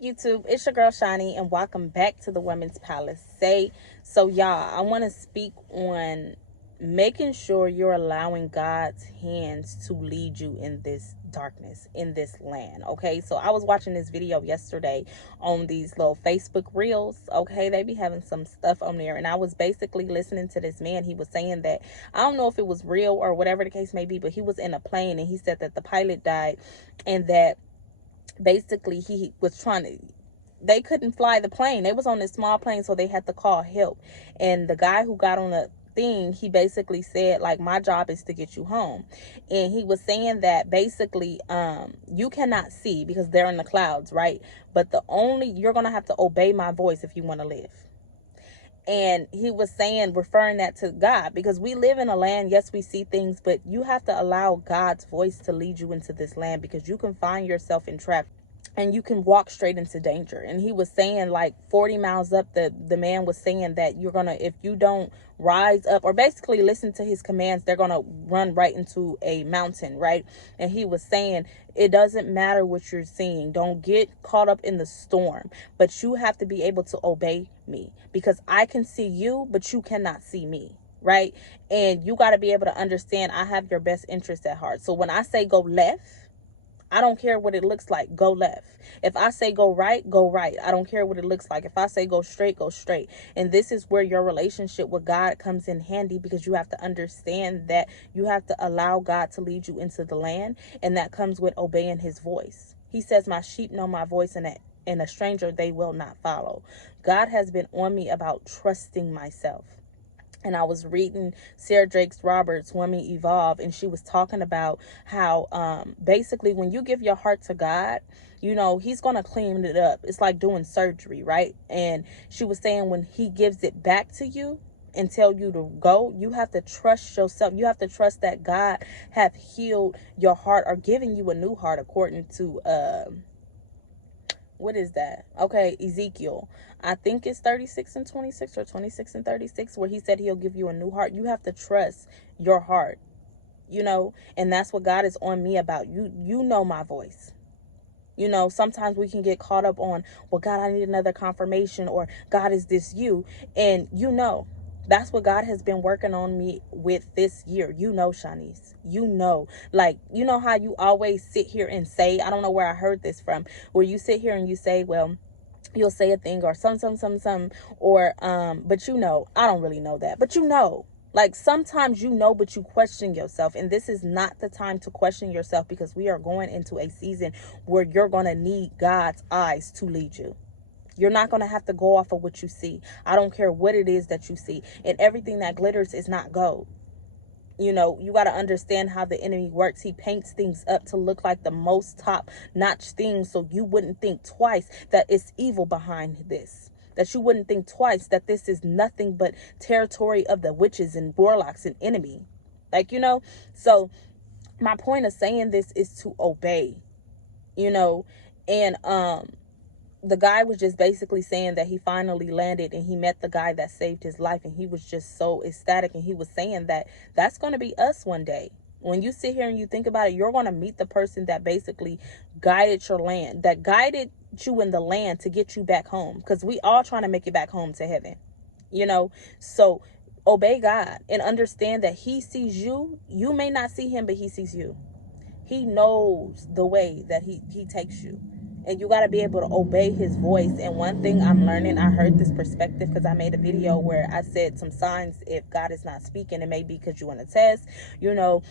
YouTube? It's your girl Shani, and welcome back to the Women's Palacè. So, y'all, I want to speak on making sure you're allowing God's hands to lead you in this darkness, in this land. Okay, so I was watching this video yesterday on these little Facebook reels. Okay, they be having some stuff on there, and I was basically listening to this man. He was saying that, I don't know if it was real or whatever the case may be, but he was in a plane and he said that the pilot died, and that basically he was trying to, they couldn't fly the plane. They was on this small plane, so they had to call help. And the guy who got on the thing, he basically said, like, my job is to get you home. And he was saying that basically you cannot see because they're in the clouds, right? But you're gonna have to obey my voice if you want to live. And he was saying, referring that to God, because we live in a land, yes, we see things, but you have to allow God's voice to lead you into this land, because you can find yourself in traffic and you can walk straight into danger. And he was saying, like, 40 miles up, the man was saying that you're gonna, if you don't rise up or basically listen to his commands, they're gonna run right into a mountain, right? And he was saying, it doesn't matter what you're seeing, don't get caught up in the storm, but you have to be able to obey me, because I can see you, but you cannot see me, right? And you got to be able to understand I have your best interest at heart. So when I say go left, I don't care what it looks like, go left. If I say go right, go right. I don't care what it looks like. If I say go straight, go straight. And this is where your relationship with God comes in handy, because you have to understand that you have to allow God to lead you into the land. And that comes with obeying his voice. He says, my sheep know my voice, and a stranger they will not follow. God has been on me about trusting myself. And I was reading Sarah Jakes Roberts' Women Evolve, and she was talking about how basically when you give your heart to God, you know, he's going to clean it up. It's like doing surgery, right? And she was saying when he gives it back to you and tell you to go, you have to trust yourself. You have to trust that God have healed your heart or given you a new heart, according to what is that? Okay, Ezekiel. I think it's 36 and 26 or 26 and 36, where he said he'll give you a new heart. You have to trust your heart, you know, and that's what God is on me about. You know my voice. You know, sometimes we can get caught up on, well, God, I need another confirmation, or God, is this you? And you know, that's what God has been working on me with this year. You know, Shanice, you know, like, you know how you always sit here and say, I don't know where I heard this from, where you sit here and you say, well, you'll say a thing or some, or, but you know, I don't really know that, but you know, like sometimes you know, but you question yourself. And this is not the time to question yourself, because we are going into a season where you're going to need God's eyes to lead you. You're not going to have to go off of what you see. I don't care what it is that you see. And everything that glitters is not gold. You know, you got to understand how the enemy works. He paints things up to look like the most top-notch things, so you wouldn't think twice that it's evil behind this. That you wouldn't think twice that this is nothing but territory of the witches and warlocks and enemy. Like, you know, so my point of saying this is to obey, you know, and the guy was just basically saying that he finally landed and he met the guy that saved his life, and he was just so ecstatic. And he was saying that that's going to be us one day. When you sit here and you think about it, you're going to meet the person that basically guided your land, that guided you in the land to get you back home, because we all trying to make it back home to heaven, you know. So obey God and understand that he sees you. You may not see him, but he sees you. He knows the way that he takes you. And you got to be able to obey his voice. And one thing I'm learning, I heard this perspective because I made a video where I said some signs if God is not speaking. It may be because you on a test, you know,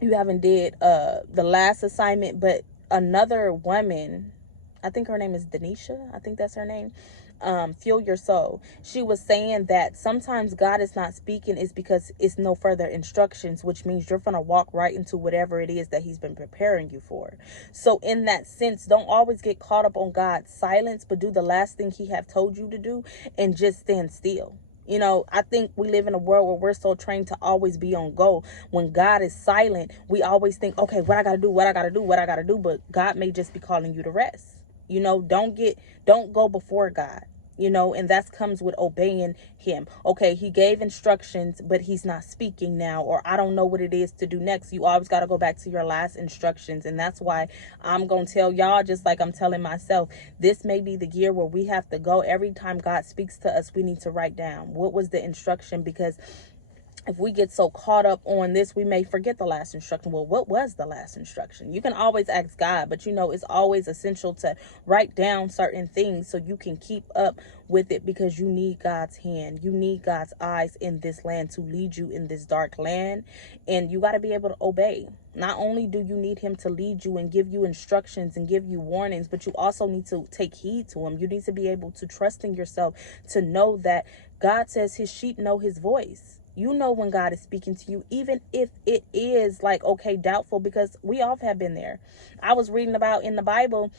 you haven't did the last assignment. But another woman, I think her name is Denisha, I think that's her name, Fuel Your Soul, she was saying that sometimes God is not speaking is because it's no further instructions, which means you're gonna walk right into whatever it is that he's been preparing you for. So in that sense, don't always get caught up on God's silence, but do the last thing he have told you to do and just stand still. You know, I think we live in a world where we're so trained to always be on go. When God is silent, we always think, okay, what I gotta do, but God may just be calling you to rest. You know, don't go before God. and that comes with obeying him. Okay, he gave instructions, but he's not speaking now, or I don't know what it is to do next. You always got to go back to your last instructions. And that's why I'm going to tell y'all, just like I'm telling myself, this may be the year where we have to go. Every time God speaks to us, we need to write down what was the instruction, because if we get so caught up on this, we may forget the last instruction. Well, what was the last instruction? You can always ask God, but it's always essential to write down certain things so you can keep up with it, because you need God's hand. You need God's eyes in this land to lead you in this dark land. And you got to be able to obey. Not only do you need him to lead you and give you instructions and give you warnings, but you also need to take heed to him. You need to be able to trust in yourself to know that God says his sheep know his voice. You know when God is speaking to you, even if it is like, okay, doubtful, because we all have been there. I was reading about in the Bible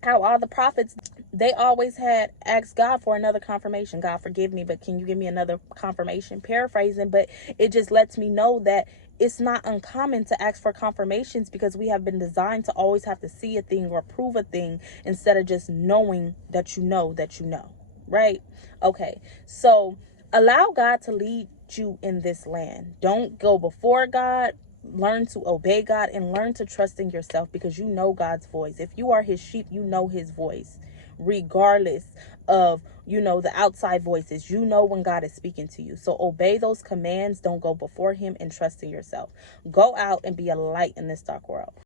how all the prophets, they always had asked God for another confirmation. God, forgive me, but can you give me another confirmation? Paraphrasing, but it just lets me know that it's not uncommon to ask for confirmations, because we have been designed to always have to see a thing or prove a thing instead of just knowing that you know that you know, right? Okay, so allow God to lead you in this land. Don't go before God. Learn to obey God and learn to trust in yourself, because you know God's voice. If you are his sheep, you know his voice, regardless of, the outside voices. You know when God is speaking to you. So obey those commands. Don't go before him, and trust in yourself. Go out and be a light in this dark world.